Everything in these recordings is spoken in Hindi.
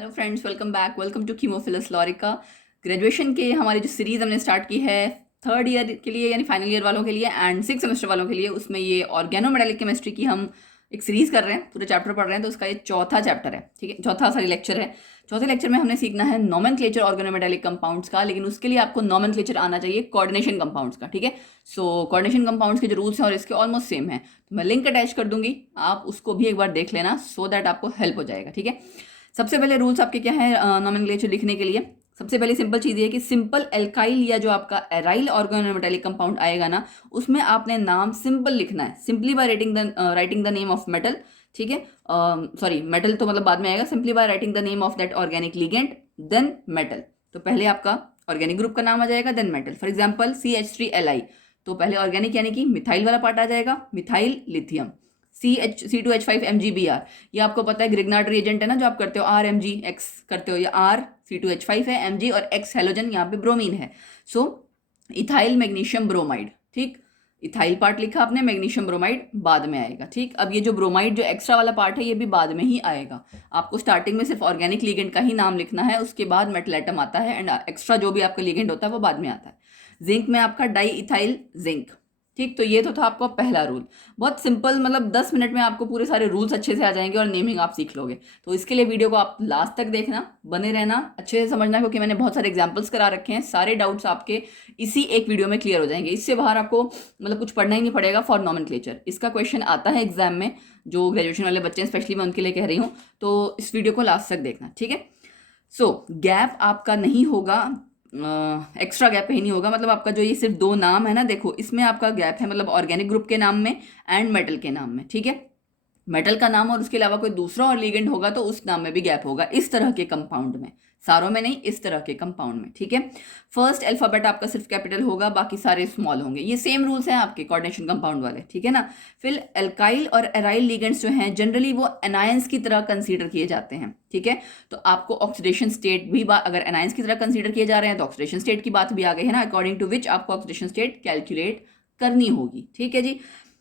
Hello friends, welcome back. Welcome to कीमोफिलस लॉरिका। ग्रेजुएशन के हमारी जो सीरीज़ हमने स्टार्ट की है थर्ड ईयर के लिए यानी फाइनल ईयर वालों के लिए एंड सिक्स सेमेस्टर वालों के लिए, उसमें ये ऑर्गेनोमेटालिक केमिस्ट्री की हम एक सीरीज़ कर रहे हैं, पूरे चैप्टर पढ़ रहे हैं। तो उसका ये चौथा चैप्टर है, ठीक है, चौथा सॉरी लेक्चर है। चौथे लेक्चर में हमने सीखना है नॉमेनक्लेचर ऑर्गेनोमेटालिक कंपाउंड्स का, लेकिन उसके लिए आपको नॉमेनक्लेचर आना चाहिए कोऑर्डिनेशन कंपाउंड्स का, ठीक है। सो कोऑर्डिनेशन कंपाउंड्स के जो रूल्स हैं और इसके ऑलमोस्ट सेम है, तो मैं लिंक अटैच कर दूंगी, आप उसको भी एक बार देख लेना सो दैट आपको हेल्प हो जाएगा, ठीक है। सबसे पहले रूल्स आपके क्या है नॉमेनक्लेचर लिखने के लिए। सबसे पहले सिंपल चीज़ ये है कि सिंपल एल्काइल या जो आपका एराइल ऑर्गेनोमेटालिक कंपाउंड आएगा ना, उसमें आपने नाम सिंपल लिखना है, simply by writing the name of metal, ठीक है। सॉरी, मेटल तो मतलब बाद में आएगा। Simply by writing the name of that organic ligand then metal. तो पहले आपका ऑर्गेनिक ग्रुप का नाम आ जाएगा then metal. For example CH3Li, तो पहले ऑर्गेनिक यानी कि मिथाइल वाला पार्ट आ जाएगा, मिथाइल लिथियम। C2H5MgBr, ये आपको पता है ग्रिग्नार्ड रिएजेंट है ना, जो आप करते हो RMgX करते हो, या C2H5 है, Mg और X हेलोजन यहाँ पे ब्रोमीन है। सो इथाइल मैग्नीशियम ब्रोमाइड, ठीक। इथाइल पार्ट लिखा आपने, मैग्नीशियम ब्रोमाइड बाद में आएगा, ठीक। अब ये जो ब्रोमाइड जो एक्स्ट्रा वाला पार्ट है ये भी बाद में ही आएगा। आपको स्टार्टिंग में सिर्फ ऑर्गेनिक लिगेंड का ही नाम लिखना है, उसके बाद मेटल एटम आता है एंड एक्स्ट्रा जो भी आपका लिगेंड होता है वो बाद में आता है। जिंक में आपका डाई इथाइल जिंक, ठीक। तो ये तो था आपका पहला रूल, बहुत सिंपल, मतलब 10 मिनट में आपको पूरे सारे रूल्स अच्छे से आ जाएंगे और नेमिंग आप सीख लोगे। तो इसके लिए वीडियो को आप लास्ट तक देखना, बने रहना, अच्छे से समझना, क्योंकि मैंने बहुत सारे एग्जांपल्स करा रखे हैं। सारे डाउट्स आपके इसी एक वीडियो में क्लियर हो जाएंगे, इससे बाहर आपको मतलब कुछ पढ़ना ही नहीं पड़ेगा फॉर नॉमेनक्लेचर। इसका क्वेश्चन आता है एग्जाम में, जो ग्रेजुएशन वाले बच्चे हैं स्पेशली मैं उनके लिए कह रही हूँ, तो इस वीडियो को लास्ट तक देखना, ठीक है। सो गैप आपका नहीं होगा, एक्स्ट्रा गैप कहीं नहीं होगा, मतलब आपका जो ये सिर्फ दो नाम है ना, देखो इसमें आपका गैप है, मतलब ऑर्गेनिक ग्रुप के नाम में एंड मेटल के नाम में, ठीक है। मेटल का नाम और उसके अलावा कोई दूसरा और लिगेंड होगा तो उस नाम में भी गैप होगा, इस तरह के कंपाउंड में, सारों में नहीं, इस तरह के कंपाउंड में, ठीक है। फर्स्ट अल्फाबेट आपका सिर्फ कैपिटल होगा, बाकी सारे स्मॉल होंगे। ये सेम रूल्स हैं आपके कोऑर्डिनेशन कंपाउंड वाले, ठीक है ना। फिर एल्काइल और एराइल लिगेंड्स जो हैं जनरली वो एनायंस की तरह कंसीडर किए जाते हैं, ठीक है। तो आपको ऑक्सीडेशन स्टेट भी अगर एनायंस की तरह कंसीडर किए जा रहे हैं तो ऑक्सीडेशन स्टेट की बात भी आ गई है ना, अकॉर्डिंग टू विच आपको ऑक्सीडेशन स्टेट कैलकुलेट करनी होगी, ठीक है जी।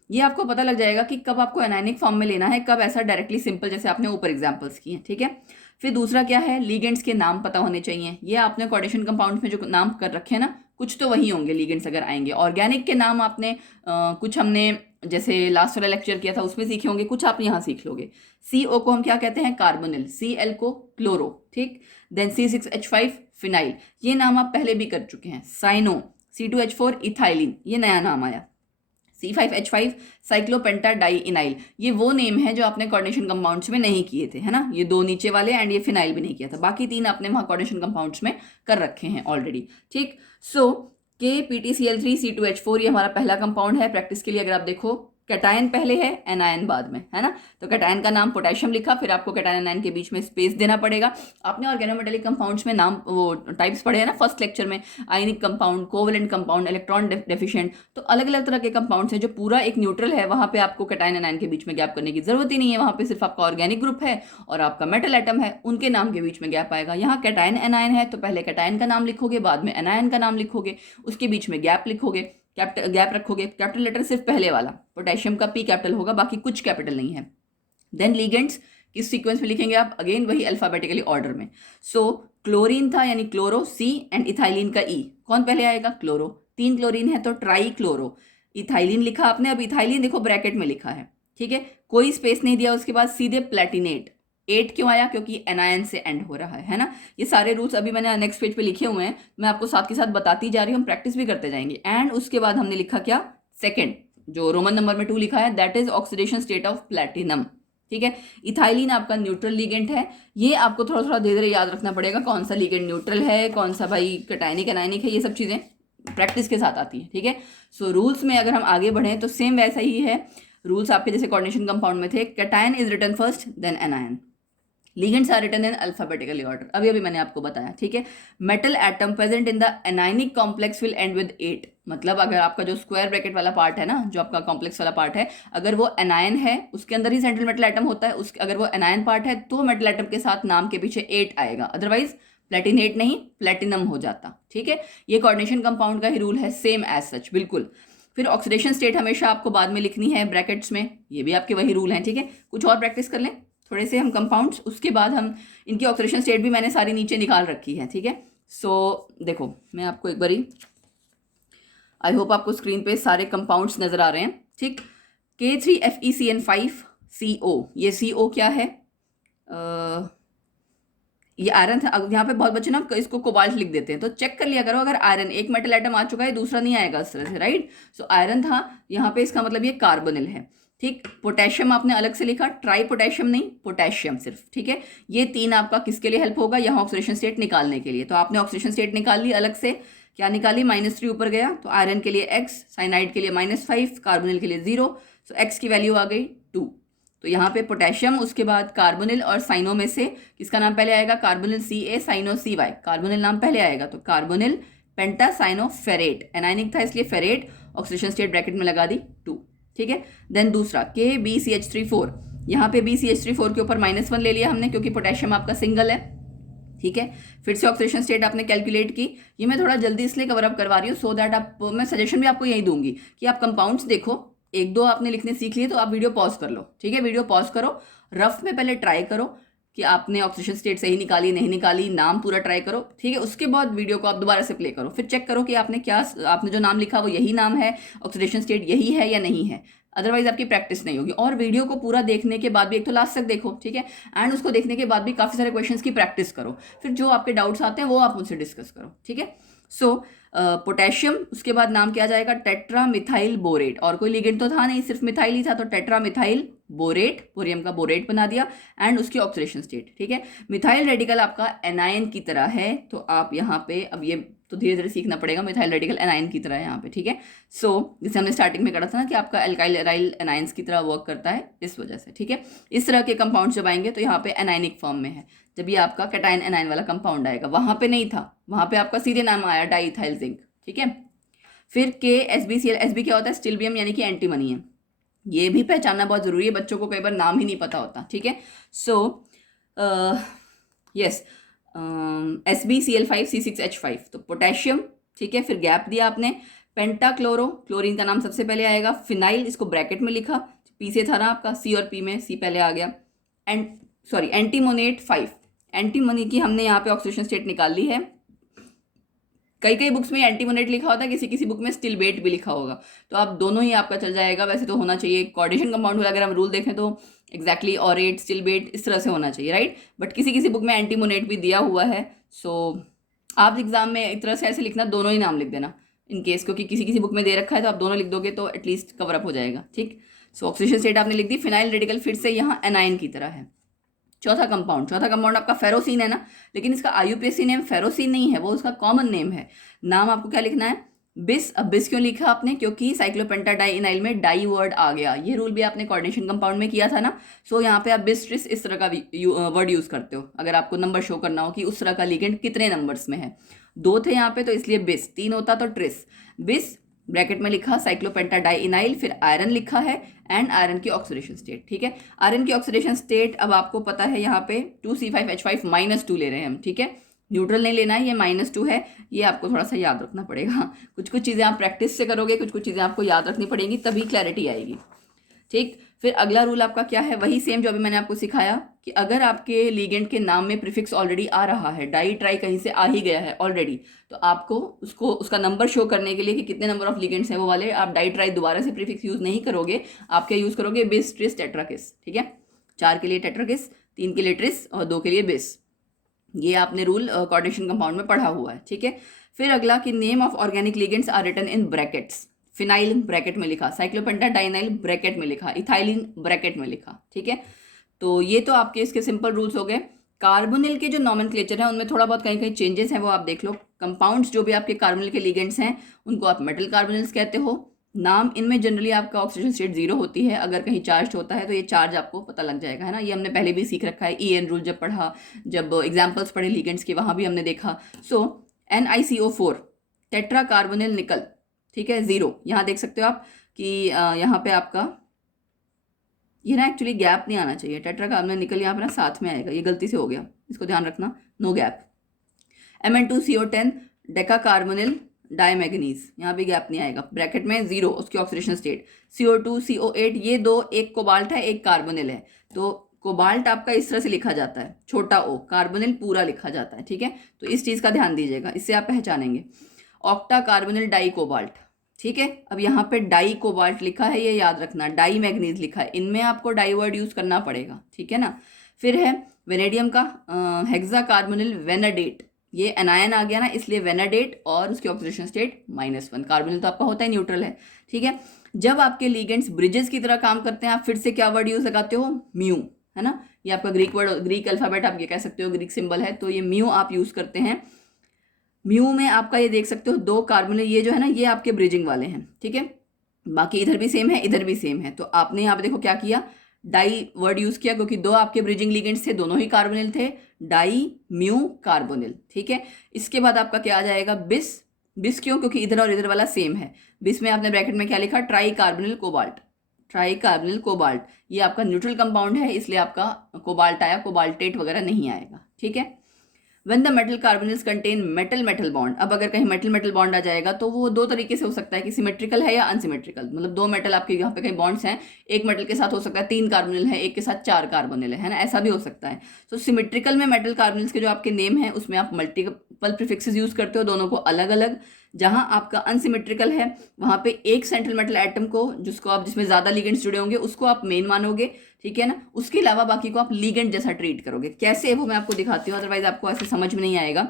ये आपको पता लग जाएगा कि कब आपको एनायनिक फॉर्म में लेना है, कब ऐसा डायरेक्टली सिंपल जैसे आपने ऊपर एग्जांपल्स किए हैं, ठीक है। फिर दूसरा क्या है, लिगेंड्स के नाम पता होने चाहिए। ये आपने कोऑर्डिनेशन कंपाउंड में जो नाम कर रखे हैं ना, कुछ तो वही होंगे लिगेंड्स अगर आएंगे। ऑर्गेनिक के नाम आपने कुछ हमने जैसे लास्ट वाला लेक्चर किया था उसमें सीखे होंगे, कुछ आप यहाँ सीख लोगे। CO को हम क्या कहते हैं, कार्बोनिल। Cl को क्लोरो, ठीक। देन C6H5 फिनाइल, ये नाम आप पहले भी कर चुके हैं। साइनो, C2H4 इथाइलिन, ये नया नाम आया। C5H5 साइक्लोपेंटाडाइइनाइल, ये वो नेम है जो आपने कोऑर्डिनेशन कंपाउंड्स में नहीं किए थे, है ना, ये दो नीचे वाले एंड ये फिनाइल भी नहीं किया था, बाकी तीन आपने वहाँ कोऑर्डिनेशन कंपाउंड्स में कर रखे हैं ऑलरेडी, ठीक। सो KPtCl3C2H4 ये हमारा पहला कंपाउंड है। प्रैक्टिस के लिए अगर आप देखो, कैटायन पहले है, एनायन बाद में, है ना। तो कैटायन का नाम पोटेशियम लिखा, फिर आपको कैटायन एनायन के बीच में स्पेस देना पड़ेगा। आपने ऑर्गेनोमेटालिक कंपाउंड्स में नाम वो टाइप्स पढ़े हैं ना फर्स्ट लेक्चर में, ionic compound, covalent compound, electron deficient. तो अलग अलग तरह के कंपाउंड्स हैं जो पूरा एक न्यूट्रल है, वहाँ पे आपको कैटायन एनायन के बीच में गैप करने की जरूरत ही नहीं है। वहाँ पे सिर्फ आपका ऑर्गेनिक ग्रुप है और आपका मेटल एटम है, उनके नाम के बीच में गैप आएगा। यहाँ कैटायन एनायन है तो पहले कैटायन का नाम लिखोगे, बाद में एनायन का नाम लिखोगे, उसके बीच में गैप लिखोगे, गैप रखोगे। कैपिटल लेटर सिर्फ पहले वाला, पोटेशियम का P कैपिटल होगा, बाकी कुछ कैपिटल नहीं है। देन लिगेंड्स किस सीक्वेंस में लिखेंगे आप, अगेन वही अल्फाबेटिकली ऑर्डर में। सो क्लोरीन था यानी क्लोरो C एंड इथाइलिन का E, कौन पहले आएगा, क्लोरो। 3 क्लोरीन है तो ट्राई क्लोरो। इथाइलिन लिखा आपने, अब इथाइलिन देखो ब्रैकेट में लिखा है, ठीक है, कोई स्पेस नहीं दिया उसके बाद, सीधे प्लेटिनेट। 8 क्यों आया, क्योंकि एनायन से एंड हो रहा है ना। ये सारे रूल्स अभी मैंने नेक्स्ट पेज पे लिखे हुए हैं, मैं आपको साथ के साथ बताती जा रही हूँ, हम प्रैक्टिस भी करते जाएंगे। एंड उसके बाद हमने लिखा क्या, सेकंड जो रोमन नंबर में 2 लिखा है, that is oxidation state of platinum, ठीक है। इथाइलिन आपका न्यूट्रल लिगेंड है, ये आपको थोड़ा थोड़ा धीरे धीरे याद रखना पड़ेगा, कौन सा लिगेंड न्यूट्रल है, कौन सा भाई कैटायनिक एनायनिक है, ये सब चीज़ें प्रैक्टिस के साथ आती है, ठीक है। सो रूल्स में अगर हम आगे बढ़ें तो सेम वैसा ही है। रूल्स आपके जैसे कोऑर्डिनेशन कंपाउंड में थे, cation is written first then anion, ligands are written in alphabetically order, अभी मैंने आपको बताया, ठीक है। Metal atom present in the anionic complex will end with 8, मतलब अगर आपका जो स्क्वायर ब्रैकेट वाला पार्ट है ना, जो आपका कॉम्प्लेक्स वाला पार्ट है, अगर वो एनायन है उसके अंदर ही सेंट्रल मेटल एटम होता है, अगर वो एनायन पार्ट है तो मेटल एटम के साथ नाम के पीछे 8 आएगा, अदरवाइज प्लेटिनेट नहीं प्लेटिनम हो जाता, ठीक है। ये कोऑर्डिनेशन कंपाउंड का ही रूल है, सेम एज सच, बिल्कुल। फिर ऑक्सीडेशन स्टेट हमेशा आपको बाद में लिखनी है ब्रैकेट्स में, ये भी आपके वही रूल हैं, ठीक है। कुछ और प्रैक्टिस कर लें, थोड़े से हम कंपाउंड्स, उसके बाद हम इनकी ऑक्सीडेशन स्टेट भी मैंने सारी नीचे निकाल रखी है, ठीक है। सो देखो मैं आपको एक बारी, आई होप आपको स्क्रीन पे सारे कंपाउंड्स नजर आ रहे हैं, ठीक। K3FeCN5CO, ये CO क्या है? ये आयरन था। अब यहाँ पे बहुत बच्चे ना इसको कोबाल्ट लिख देते हैं, तो चेक कर लिया करो, अगर आयरन एक मेटल एटम आ चुका है दूसरा नहीं आएगा इस तरह से, राइट। सो आयरन था यहाँ पे, इसका मतलब ये कार्बोनिल है, ठीक। पोटेशियम आपने अलग से लिखा, ट्राई पोटेशियम नहीं, पोटेशियम सिर्फ, ठीक है। ये तीन आपका किसके लिए हेल्प होगा? यहाँ ऑक्सीडेशन स्टेट निकालने के लिए। तो आपने ऑक्सीडेशन स्टेट निकाल ली अलग से, क्या निकाली? -3 ऊपर गया, तो आयरन के लिए x, साइनाइड के लिए -5, कार्बोनिल के लिए 0। सो x की वैल्यू आ गई 2। तो यहाँ पे पोटेशियम, उसके बाद कार्बोनिल और साइनो में से किसका नाम पहले आएगा? Carbonyl Ca, cyano Cy, carbonyl नाम पहले आएगा, तो कार्बोनिल पेंटासाइनोफेरेट, एनायनिक था इसलिए फेरेट, ऑक्सीडेशन स्टेट ब्रैकेट में लगा दी 2, ठीक है। देन दूसरा KBCH34, यहाँ पे BCH34 के ऊपर -1 ले लिया हमने क्योंकि पोटेशियम आपका सिंगल है, ठीक है। फिर से ऑक्सीडेशन स्टेट आपने कैलकुलेट की। ये मैं थोड़ा जल्दी इसलिए कवर अप करवा रही हूँ सो दैट आप, मैं सजेशन भी आपको यही दूंगी कि आप कंपाउंड्स देखो, एक दो आपने लिखने सीख लिए तो आप वीडियो पॉज कर लो, ठीक है। वीडियो पॉज करो, रफ में पहले ट्राई करो कि आपने ऑक्सीडेशन स्टेट सही निकाली नहीं निकाली, नाम पूरा ट्राई करो, ठीक है। उसके बाद वीडियो को आप दोबारा से प्ले करो, फिर चेक करो कि आपने जो नाम लिखा वो यही नाम है, ऑक्सीडेशन स्टेट यही है या नहीं है, अदरवाइज आपकी प्रैक्टिस नहीं होगी। और वीडियो को पूरा देखने के बाद भी, एक तो लास्ट तक देखो, ठीक है, एंड उसको देखने के बाद भी काफ़ी सारे क्वेश्चंस की प्रैक्टिस करो, फिर जो आपके डाउट्स आते हैं वो आप मुझसे डिस्कस करो, ठीक है। सो पोटेशियम, उसके बाद नाम क्या जाएगा? टेट्रा मिथाइल बोरेट, और कोई लिगेंड तो था नहीं, सिर्फ मिथाइल ही था, तो टेट्रा मिथाइल बोरेट, बोरियम का बोरेट बना दिया, एंड उसकी ऑक्सीडेशन स्टेट, ठीक है। मिथाइल रेडिकल आपका एनायन की तरह है, तो आप यहाँ पे, अब ये तो धीरे धीरे सीखना पड़ेगा, मिथाइल रेडिकल एनायन की तरह है यहाँ पे, ठीक है। सो जैसे हमने स्टार्टिंग में करा था ना कि आपका एल्काइल एराइल एनायंस की तरह वर्क करता है, इस वजह से, ठीक है। इस तरह के कंपाउंड जब आएंगे तो यहाँ पे एनायनिक फॉर्म में है, जब ये आपका कैटायन एनायन वाला कंपाउंड आएगा, वहां पे नहीं था, वहां पे आपका सीधे नाम आया डाईइथाइल जिंक, ठीक है। फिर KSBCl, SB क्या होता है? स्टिल्बियम, यानी कि एंटीमनी है, ये भी पहचानना बहुत जरूरी है, बच्चों को कई बार नाम ही नहीं पता होता, ठीक है। सो यस, SbCl5C6H5, तो पोटेशियम, ठीक है। फिर गैप दिया आपने, पेंटाक्लोरो, क्लोरीन का नाम सबसे पहले आएगा, फिनाइल, इसको ब्रैकेट में लिखा, पी से था ना आपका, सी और पी में सी पहले आ गया, एंटीमोनेट 5, एंटीमनी की हमने यहाँ पे ऑक्सीडेशन स्टेट निकाल ली है। कई बुक्स में एंटीमोनेट लिखा होता है, किसी किसी बुक में स्टिलबेट भी लिखा होगा, तो आप दोनों ही आपका चल जाएगा, वैसे तो होना चाहिए कोऑर्डिनेशन कंपाउंड, अगर हम रूल देखें तो एग्जैक्टली ऑरेट, स्टिलबेट इस तरह से होना चाहिए, राइट। बट किसी किसी बुक में एंटीमोनेट भी दिया हुआ है, सो आप एग्जाम में एक तरह से ऐसे लिखना, दोनों ही नाम लिख देना इन केस, क्योंकि किसी किसी बुक में दे रखा है तो आप दोनों लिख दोगे तो एटलीस्ट कवर अप हो जाएगा, ठीक। सो ऑक्सीडेशन स्टेट आपने लिख दी, फिनाइल रेडिकल फिर से यहाँ एनायन की तरह है। चौथा कंपाउंड आपका फेरोसिन है ना, लेकिन इसका IUPAC नेम फेरोसिन नहीं है, वो उसका कॉमन नेम है। नाम आपको क्या लिखना है? बिस। अब बिस क्यों लिखा आपने? क्योंकि साइक्लोपेंटाडाइइनाइल में डाई वर्ड आ गया, ये रूल भी आपने कोऑर्डिनेशन कंपाउंड में किया था ना। सो यहाँ पे आप बिस ट्रिस इस तरह का वर्ड यूज करते हो, अगर आपको नंबर शो करना हो कि उस तरह का लिगेंड कितने नंबर्स में है। 2 थे यहाँ पे तो इसलिए बिस, 3 होता तो ट्रिस। बिस ब्रैकेट में लिखा साइक्लोपेंटाडाइइनाइल, फिर आयरन लिखा है, एंड आयरन की ऑक्सीडेशन स्टेट, ठीक है। आयरन की ऑक्सीडेशन स्टेट अब आपको पता है, यहाँ पे 2C5H5 -2 ले रहे हैं हम, ठीक है। न्यूट्रल नहीं लेना है, ये -2 है, ये आपको थोड़ा सा याद रखना पड़ेगा। कुछ चीज़ें आप प्रैक्टिस से करोगे, कुछ चीज़ें आपको याद रखनी पड़ेंगी, तभी क्लैरिटी आएगी, ठीक। फिर अगला रूल आपका क्या है? वही सेम जो अभी मैंने आपको सिखाया कि अगर आपके लिगेंड के नाम में प्रीफिक्स ऑलरेडी आ रहा है, डाई ट्राई कहीं से आ ही गया है ऑलरेडी, तो आपको उसका नंबर शो करने के लिए कि कितने नंबर ऑफ लिगेंड्स हैं वो वाले, आप डाई ट्राई दोबारा से प्रीफिक्स यूज नहीं करोगे, आप क्या यूज करोगे? बिस ट्रिस टेट्राकिस, ठीक है। 4 के लिए टेट्राकिस, 3 के लिए ट्रिस और 2 के लिए बिस। ये आपने रूल कोऑर्डिनेशन कंपाउंड में पढ़ा हुआ है, ठीक है। फिर अगला कि name of organic ligands are written in brackets. Phenyl bracket में लिखा, साइक्लोपेंटाडाइनाइल ब्रैकेट में लिखा, इथाइलिन ब्रैकेट में लिखा, ठीक है। तो ये तो आपके इसके सिंपल रूल्स हो गए। कार्बोनिल के जो नॉमेनक्लेचर है उनमें थोड़ा बहुत कहीं कहीं चेंजेस हैं, वो आप देख लो। कंपाउंड्स जो भी आपके कार्बोनिल के लिगेंड्स हैं उनको आप मेटल कार्बोनिल्स कहते हो। नाम इनमें जनरली आपका ऑक्सीजन स्टेट 0 होती है, अगर कहीं चार्ज होता है तो ये चार्ज आपको पता लग जाएगा, है ना। ये हमने पहले भी सीख रखा है, EN रूल जब पढ़ा, जब एग्जाम्पल्स पढ़े लिगेंड्स के, वहाँ भी हमने देखा। सो NiCO4 टेट्रा कार्बोनिल निकल, ठीक है, 0। यहाँ देख सकते हो आप कि यहाँ पे आपका ये ना एक्चुअली गैप नहीं आना चाहिए, टेट्रा कार्बोनिल निकल यहाँ पे ना साथ में आएगा, ये गलती से हो गया, इसको ध्यान रखना, no gap. Mn2CO10 deca carbonyl dimanganese, यहाँ भी गैप नहीं आएगा, ब्रैकेट में 0 उसकी ऑक्सीडेशन स्टेट। CO2 CO8 ये दो, एक कोबाल्ट है एक कार्बोनिल है, तो कोबाल्ट आपका इस तरह से लिखा जाता है, छोटा ओ, कार्बोनिल पूरा लिखा जाता है, ठीक है। तो इस चीज़ का ध्यान दीजिएगा, इससे आप पहचानेंगे। ऑक्टा कार्बोनिल डाई कोबाल्ट, ठीक है। अब यहाँ पे डाई कोबाल्ट लिखा है, ये याद रखना, डाई मैग्नीज लिखा है, इनमें आपको डाई वर्ड यूज करना पड़ेगा, ठीक है ना। फिर है वेनेडियम का हेक्सा कार्बोनिल वेनाडेट, ये एनायन आ गया ना, इसलिए वेनाडेट, और उसकी ऑक्सीडेशन स्टेट -1। कार्बोनिल तो आपका होता है न्यूट्रल है, ठीक है। जब आपके लिगेंड्स ब्रिजेस की तरह काम करते हैं, आप फिर से क्या वर्ड यूज लगाते हो, म्यू, है ना। ये आपका ग्रीक वर्ड, ग्रीक अल्फाबेट आप ये कह सकते हो, ग्रीक सिंबल है, तो ये म्यू आप यूज करते हैं। म्यू में आपका ये देख सकते हो 2 कार्बोनिल, ये जो है ना ये आपके ब्रिजिंग वाले हैं, ठीक है। बाकी इधर भी सेम है, इधर भी सेम है, तो आपने यहाँ पे देखो क्या किया, डाई वर्ड यूज किया, क्योंकि 2 आपके ब्रिजिंग लिगेंड्स थे, दोनों ही कार्बोनिल थे, डाई म्यू कार्बोनिल, ठीक है। इसके बाद आपका क्या आ जाएगा, बिस। बिस क्यों, क्योंकि इधर और इधर वाला सेम है। बिस में आपने ब्रैकेट में क्या लिखा, try carbonyl cobalt, try carbonyl cobalt, ये आपका न्यूट्रल कंपाउंड है, इसलिए आपका कोबाल्ट आया, कोबाल्टेट वगैरह नहीं आएगा, ठीक है। When the metal carbonyls contain metal metal bond, अब अगर कहीं मेटल मेटल बॉन्ड आ जाएगा तो वो 2 तरीके से हो सकता है कि सिमेट्रिकल है या अनसिमेट्रिकल, मतलब 2 मेटल आपके यहाँ पे कहीं बॉन्ड्स हैं, एक मेटल के साथ हो सकता है 3 कार्बोनिल है, एक के साथ 4 कार्बोनिल है ना, ऐसा भी हो सकता है। तो सिमेट्रिकल में मेटल कार्बोनिल्स के जो आपके नेम है उसमें आप मल्टीपल प्रीफिक्सेस यूज करते हो, दोनों को अलग अलग। जहां आपका अनसिमेट्रिकल है वहां पे एक सेंट्रल मेटल एटम को, जिसको आप, जिसमें ज्यादा लिगेंड्स जुड़े होंगे, उसको आप मेन मानोगे, ठीक है ना। उसके अलावा बाकी को आप लिगेंड जैसा ट्रीट करोगे। कैसे, वो मैं आपको दिखाती हूँ, अदरवाइज आपको ऐसे समझ में नहीं आएगा।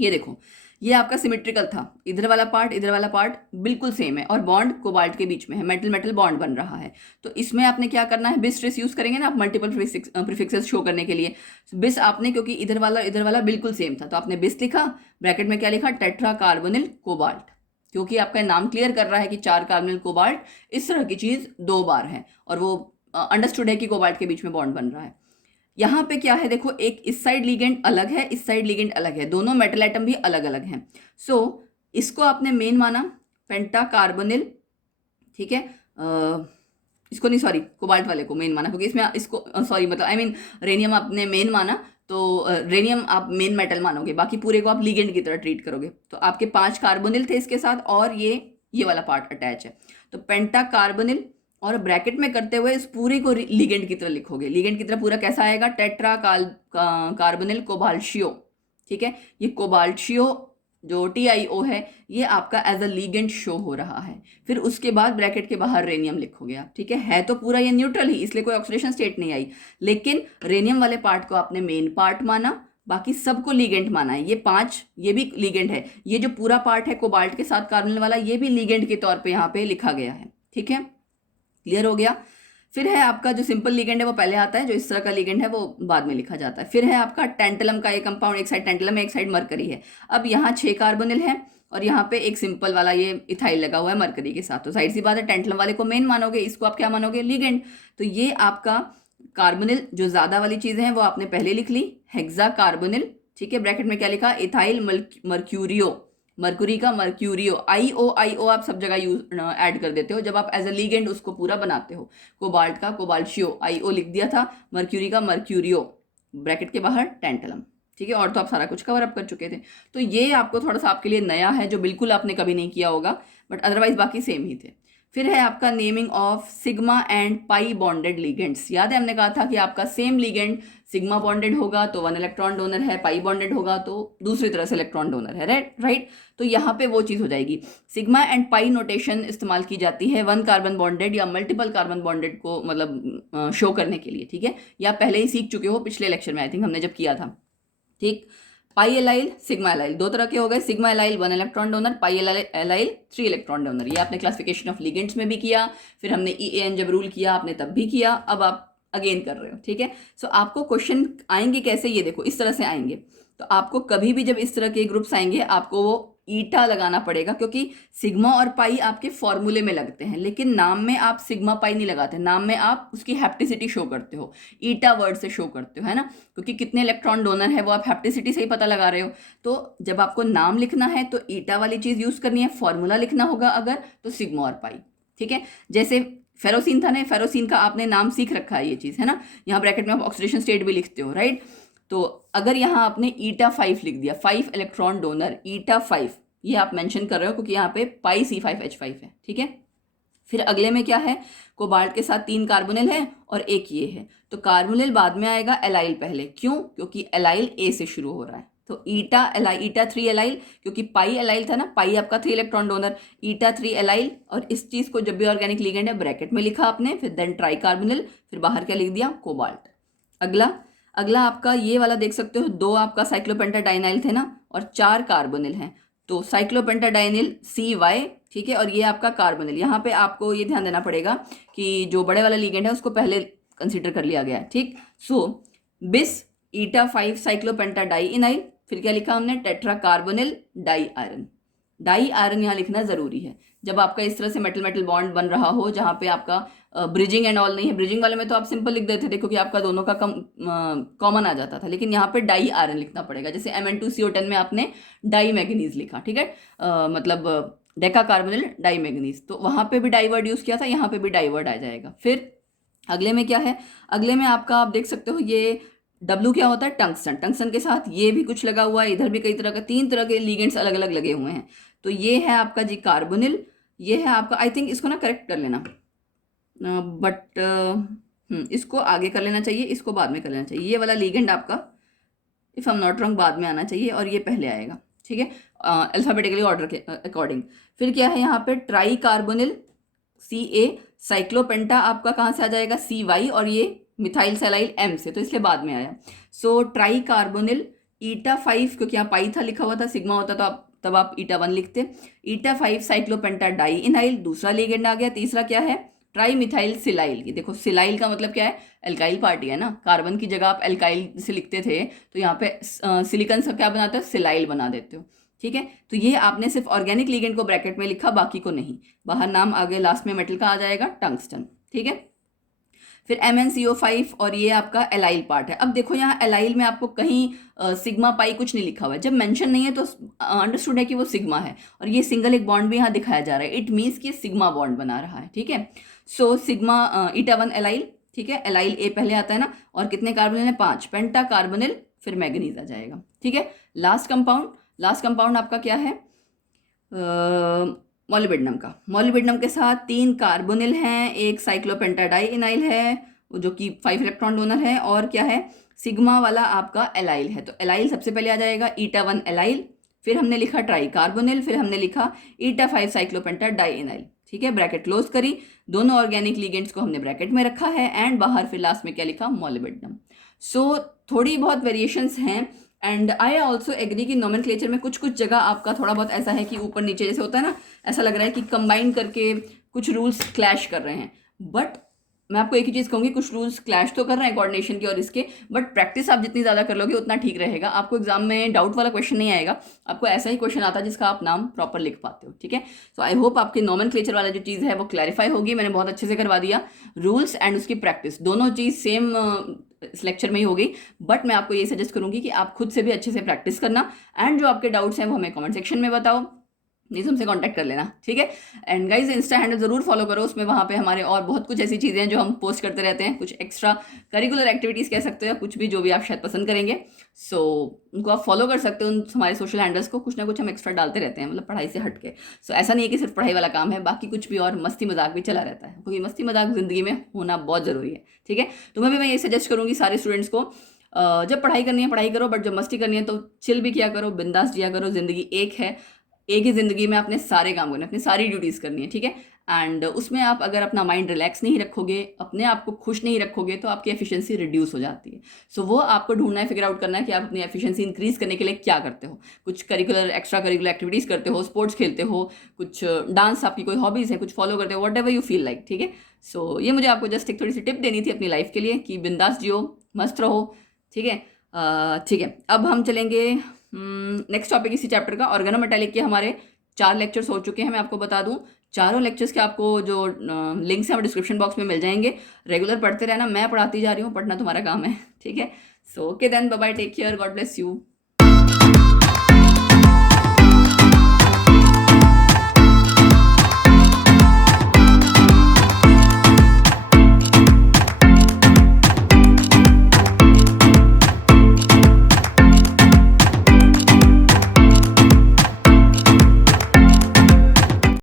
ये देखो, ये आपका सिमेट्रिकल था, इधर वाला पार्ट इधर वाला पार्ट बिल्कुल सेम है, और बॉन्ड कोबाल्ट के बीच में है, मेटल मेटल बॉन्ड बन रहा है। तो इसमें आपने क्या करना है, बिस ट्रेस यूज करेंगे ना आप मल्टीपल प्रीफिक्सेस शो करने के लिए। बिस आपने, क्योंकि इधर वाला बिल्कुल सेम था, तो आपने बिस लिखा, ब्रैकेट में क्या लिखा, टेट्रा कार्बोनिल कोबाल्ट, क्योंकि आपका नाम क्लियर कर रहा है कि 4 कार्बोनिल कोबाल्ट इस तरह की चीज 2 बार है, और वो अंडरस्टूड है कि कोबाल्ट के बीच में बॉन्ड बन रहा है। यहाँ पे क्या है देखो, एक इस साइड लिगेंड अलग है, इस साइड लिगेंड अलग है, दोनों मेटल एटम भी अलग अलग हैं। सो इसको आपने मेन माना, पेंटा कार्बोनिल, ठीक है। इसको नहीं, सॉरी, कोबाल्ट वाले को मेन माना, क्योंकि इसमें इसको सॉरी मतलब आई मीन रेनियम आपने मेन माना, तो रेनियम आप मेन मेटल मानोगे, बाकी पूरे को आप लिगेंड की तरह ट्रीट करोगे। तो आपके 5 कार्बोनिल थे इसके साथ, और ये वाला पार्ट अटैच है, तो पेंटा कार्बोनिल, और ब्रैकेट में करते हुए इस पूरे को लिगेंड की तरह लिखोगे। लिगेंड की तरह पूरा कैसा आएगा, टेट्रा कार्बोनिल कोबाल्शियो, ठीक है। ये कोबाल्शियो जो TiO है, ये आपका एज अ लिगेंड शो हो रहा है। फिर उसके बाद ब्रैकेट के बाहर रेनियम लिखोगे आप, ठीक है तो पूरा ये न्यूट्रल ही, इसलिए कोई ऑक्सीडेशन स्टेट नहीं आई, लेकिन रेनियम वाले पार्ट को आपने मेन पार्ट माना, बाकी सबको लिगेंड माना है। ये 5 ये भी लिगेंड है, ये जो पूरा पार्ट है कोबाल्ट के साथ कार्बोनिल वाला, ये भी लिगेंड के तौर पे यहाँ पे लिखा गया है, ठीक है, क्लियर हो गया। फिर है आपका जो सिंपल लिगेंड है वो पहले आता है, जो इस तरह का लिगेंड है वो बाद में लिखा जाता है। फिर है आपका टेंटलम का एक कंपाउंड, एक साइड टेंटलम है, एक साइड मरकरी है। अब यहाँ 6 कार्बोनिल है, और यहाँ पे एक सिंपल वाला ये इथाइल लगा हुआ है मरकरी के साथ, तो साइड सी बात है, टेंटलम वाले को मेन मानोगे, इसको आप क्या मानोगे, लिगेंड। तो ये आपका कार्बोनिल जो ज्यादा वाली चीजें हैं वो आपने पहले लिख ली, हेक्सा कार्बोनिल, ठीक है। ब्रैकेट में क्या लिखा, इथाइल मर्क्यूरियो, मरकुरी का मर्क्यूरियो, IO आप सब जगह यूज ऐड कर देते हो जब आप एज अ लिगेंड उसको पूरा बनाते हो। कोबाल्ट का कोबाल्शियो, IO लिख दिया था, मर्क्यूरी का मर्क्यूरियो, ब्रैकेट के बाहर टेंटलम, ठीक है। और तो आप सारा कुछ कवर अप कर चुके थे, तो ये आपको थोड़ा सा आपके लिए नया है, जो बिल्कुल आपने कभी नहीं किया होगा, बट अदरवाइज बाकी सेम ही थे। फिर है आपका naming of sigma and pi bonded ligands. याद है हमने कहा था कि आपका सेम लिगेंड सिग्मा बॉन्डेड होगा तो 1 इलेक्ट्रॉन डोनर है, पाई बॉन्डेड होगा तो दूसरी तरह से इलेक्ट्रॉन डोनर है, राइट। तो यहाँ पे वो चीज़ हो जाएगी। सिग्मा एंड पाई नोटेशन इस्तेमाल की जाती है 1 कार्बन बॉन्डेड या मल्टीपल कार्बन बॉन्डेड को मतलब शो करने के लिए, ठीक है। या पहले ही सीख चुके हो पिछले लेक्चर में, आई थिंक हमने जब किया था, ठीक। पाई एलाइल सिग्मा एलाइल 2 तरह के हो गए, सिग्मा एलाइल 1 इलेक्ट्रॉन डोनर, पाई एलाइल 3 इलेक्ट्रॉन डोनर। ये आपने क्लासिफिकेशन ऑफ लिगेंड्स में भी किया, फिर हमने EAN जब रूल किया आपने तब भी किया, अब आप अगेन कर रहे हो, ठीक है। सो आपको क्वेश्चन आएंगे कैसे, ये देखो इस तरह से आएंगे। तो आपको कभी भी जब इस तरह के ग्रुप्स आएंगे आपको वो ईटा लगाना पड़ेगा, क्योंकि सिग्मा और पाई आपके फॉर्मूले में लगते हैं, लेकिन नाम में आप सिग्मा पाई नहीं लगाते, नाम में आप उसकी हैप्टिसिटी शो करते हो, ईटा वर्ड से शो करते हो, है ना, क्योंकि कितने इलेक्ट्रॉन डोनर है वो आप हैप्टिसिटी से ही पता लगा रहे हो। तो जब आपको नाम लिखना है तो ईटा वाली चीज यूज करनी है, फॉर्मूला लिखना होगा अगर तो सिग्मा और पाई, ठीक है। जैसे फेरोसिन था ना, फेरोसिन का आपने नाम सीख रखा है, ये चीज है ना, यहाँ ब्रैकेट में आप ऑक्सीडेशन स्टेट भी लिखते हो, राइट। तो अगर यहाँ आपने ईटा 5 लिख दिया, 5 इलेक्ट्रॉन डोनर ईटा 5, ये आप मेंशन कर रहे हो क्योंकि यहाँ पे पाई C5H5 है, ठीक है। फिर अगले में क्या है, कोबाल्ट के साथ 3 कार्बोनिल है और एक ये है, तो कार्बोनिल बाद में आएगा, एलाइल पहले। क्यों? क्योंकि एलाइल ए से शुरू हो रहा है। तो ईटा एलाइल, ईटा 3 एलाइल, क्योंकि पाई एलाइल था ना, पाई आपका 3 इलेक्ट्रॉन डोनर, ईटा 3 एलाइल। और इस चीज को जब भी ऑर्गेनिक लिगेंड है ब्रैकेट में लिखा आपने, फिर देन ट्राई कार्बोनिल, फिर बाहर क्या लिख दिया, कोबाल्ट। अगला आपका ये वाला देख सकते हो, 2 आपका साइक्लोपेंटाडाइनाइल थे ना, और 4 कार्बोनिल हैं। तो साइक्लोपेंटाडाइनिल CY, ठीक है, और ये आपका कार्बोनिल। यहाँ पे आपको ये ध्यान देना पड़ेगा कि जो बड़े वाला लिगेंड है उसको पहले कंसीडर कर लिया गया है, ठीक। सो बिस ईटा 5 साइक्लोपेंटाडाइइनाइल, फिर क्या लिखा हमने, tetra carbonyl di iron. Di iron यहाँ लिखना जरूरी है जब आपका इस तरह से मेटल मेटल बॉन्ड बन रहा हो, जहाँ पे आपका ब्रिजिंग एंड ऑल नहीं है। ब्रिजिंग वाले में तो आप सिंपल लिख देते थे क्योंकि आपका दोनों का कॉमन आ जाता था, लेकिन यहाँ पे डाई आयरन लिखना पड़ेगा। जैसे Mn2CO10 में आपने डाई मैग्नीज लिखा, ठीक है, मतलब डेका कार्बोनिल डाई मैग्नीज, तो वहाँ पे भी डाई वर्ड यूज किया था, यहाँ पे भी डाई वर्ड आ जाएगा। फिर अगले में क्या है, अगले में आपका आप देख सकते हो ये W क्या होता है, टंगस्टन। टंगस्टन के साथ ये भी कुछ लगा हुआ है, इधर भी कई तरह का, 3 तरह के लिगेंड्स अलग अलग लगे हुए हैं। तो ये है आपका जी कार्बोनिल, ये है आपका, आई थिंक इसको ना करेक्ट कर लेना, बट इसको आगे कर लेना चाहिए, इसको बाद में कर लेना चाहिए। ये वाला लिगेंड आपका, if I am not wrong, बाद में आना चाहिए और ये पहले आएगा, ठीक है, अल्फाबेटिकली ऑर्डर के अकॉर्डिंग। फिर क्या है यहाँ पे, ट्राई कार्बोनिल CA, साइक्लोपेंटा आपका कहाँ से आ जाएगा, CY, और ये मिथाइल सेलाइल M से, तो इसलिए बाद में आया। सो ट्राई कार्बोनिल ईटा 5, क्योंकि यहाँ पाई था लिखा हुआ था, सिग्मा होता तो आप तब आप ईटा 1 लिखते। ईटा 5 साइक्लोपेंटा डाई इनाइल, दूसरा लिगेंड आ गया। तीसरा क्या है, ट्राई मिथाइल सिलाइल। ये देखो सिलाइल का मतलब क्या है, एल्काइल पार्टी है ना, कार्बन की जगह आप एल्काइल से लिखते थे, तो यहाँ पे सिलिकन से क्या बनाते हो, सिलाइल बना देते हो, ठीक है। तो ये आपने सिर्फ ऑर्गेनिक लिगेंड को ब्रैकेट में लिखा, बाकी को नहीं। बाहर नाम आगे लास्ट में मेटल का आ जाएगा, टंगस्टन, ठीक है। फिर MnCO5, और ये आपका एलाइल पार्ट है। अब देखो यहाँ एलाइल में आपको कहीं सिग्मा पाई कुछ नहीं लिखा हुआ है, जब मेंशन नहीं है तो अंडरस्टूड है कि वो सिग्मा है, और ये सिंगल एक बॉन्ड भी यहाँ दिखाया जा रहा है, इट मीन्स कि सिग्मा बॉन्ड बना रहा है, ठीक है। सो सिग्मा ईटा 1 एलाइल, ठीक है, एलाइल ए पहले आता है ना, और कितने कार्बोनिल है, 5, पेंटा कार्बोनिल, फिर मैग्नीज आ जाएगा, ठीक है। लास्ट कंपाउंड आपका क्या है, मोलिब्डेनम का। मोलिब्डेनम के साथ 3 कार्बोनिल हैं, एक साइक्लोपेंटाडाइइनाइल है जो कि 5 इलेक्ट्रॉन डोनर है, और क्या है, सिग्मा वाला आपका एलाइल है। तो एलाइल सबसे पहले आ जाएगा, ईटा 1 एलाइल, फिर हमने लिखा ट्राई कार्बोनिल, फिर हमने लिखा ईटा 5 साइक्लोपेंटाडाइइनाइल, ठीक है, ब्रैकेट क्लोज करी। दोनों ऑर्गेनिक लिगेंड्स को हमने ब्रैकेट में रखा है, एंड बाहर फिर लास्ट में क्या लिखा, मोलिब्डेनम। सो थोड़ी बहुत वेरिएशंस हैं, एंड आई ऑल्सो एग्री कि नोमेनक्लेचर में कुछ जगह आपका थोड़ा बहुत ऐसा है कि ऊपर नीचे जैसे होता है ना, ऐसा लग रहा है कि कंबाइन करके कुछ रूल्स क्लैश कर रहे हैं। बट मैं आपको एक ही चीज़ कहूँगी, कुछ रूल्स क्लैश तो कर रहे हैं कोऑर्डिनेशन के और इसके, बट प्रैक्टिस आप जितनी ज़्यादा कर लोगे उतना ठीक रहेगा। आपको एग्जाम में डाउट वाला क्वेश्चन नहीं आएगा, आपको ऐसा ही क्वेश्चन आता है जिसका आप नाम प्रॉपर लिख पाते हो, ठीक है। सो आई होप आपके नोमेनक्लेचर वाला जो चीज़ है वो क्लैरिफाई होगी। मैंने बहुत अच्छे से करवा दिया, रूल्स एंड उसकी प्रैक्टिस दोनों चीज़ सेम इस लेक्चर में ही होगी, बट मैं आपको ये सजेस्ट करूंगी कि आप खुद से भी अच्छे से प्रैक्टिस करना, एंड जो आपके डाउट्स हैं वो हमें कमेंट सेक्शन में बताओ, नहीं तो हमसे कांटेक्ट कर लेना, ठीक है। एंड गाइज इंस्टा हैंडल जरूर फॉलो करो, उसमें वहाँ पे हमारे और बहुत कुछ ऐसी चीज़ें हैं जो हम पोस्ट करते रहते हैं, कुछ एक्स्ट्रा करिकुलर एक्टिविटीज़ कह सकते हो, कुछ भी जो भी आप शायद पसंद करेंगे। सो उनको आप फॉलो कर सकते हो, उन हमारे सोशल हैंडल्स को, कुछ ना कुछ हम एक्स्ट्रा डालते रहते हैं, मतलब पढ़ाई से हट के। सो ऐसा नहीं है कि सिर्फ पढ़ाई वाला काम है, बाकी कुछ भी और मस्ती मजाक भी चला रहता है, क्योंकि मस्ती मजाक जिंदगी में होना बहुत ज़रूरी है, ठीक है। तुम्हें भी मैं ये सजेस्ट करूँगी सारे स्टूडेंट्स को, जब पढ़ाई करनी है पढ़ाई करो, बट जब मस्ती करनी है तो चिल भी किया करो, बिंदास जिया करो। जिंदगी एक है, एक ही ज़िंदगी में आपने सारे काम करने, अपनी सारी ड्यूटीज़ करनी है, ठीक है। एंड उसमें आप अगर अपना माइंड रिलैक्स नहीं रखोगे, अपने आप को खुश नहीं रखोगे, तो आपकी एफिशिएंसी रिड्यूस हो जाती है। सो वो आपको ढूंढना है, फिगर आउट करना है कि आप अपनी एफिशिएंसी इंक्रीज करने के लिए क्या करते हो। कुछ करिकुलर एक्स्ट्रा करिकुलर एक्टिविटीज़ करते हो, स्पोर्ट्स खेलते हो, कुछ डांस आपकी कोई हॉबीज़ है, कुछ फॉलो करते हो, what ever you feel like, ठीक है। सो ये मुझे आपको जस्ट एक थोड़ी सी टिप देनी थी अपनी लाइफ के लिए कि बिंदास जियो, मस्त रहो, ठीक है। ठीक है, अब हम चलेंगे नेक्स्ट टॉपिक इसी चैप्टर का। ऑर्गेनोमेटालिक के हमारे 4 लेक्चर्स हो चुके हैं, मैं आपको बता दूं। चारों लेक्चर्स के आपको जो लिंक्स हैं वो डिस्क्रिप्शन बॉक्स में मिल जाएंगे। रेगुलर पढ़ते रहना, मैं पढ़ाती जा रही हूँ, पढ़ना तुम्हारा काम है, ठीक है। So okay then, bye bye, take care, God bless you.